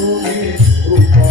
Pro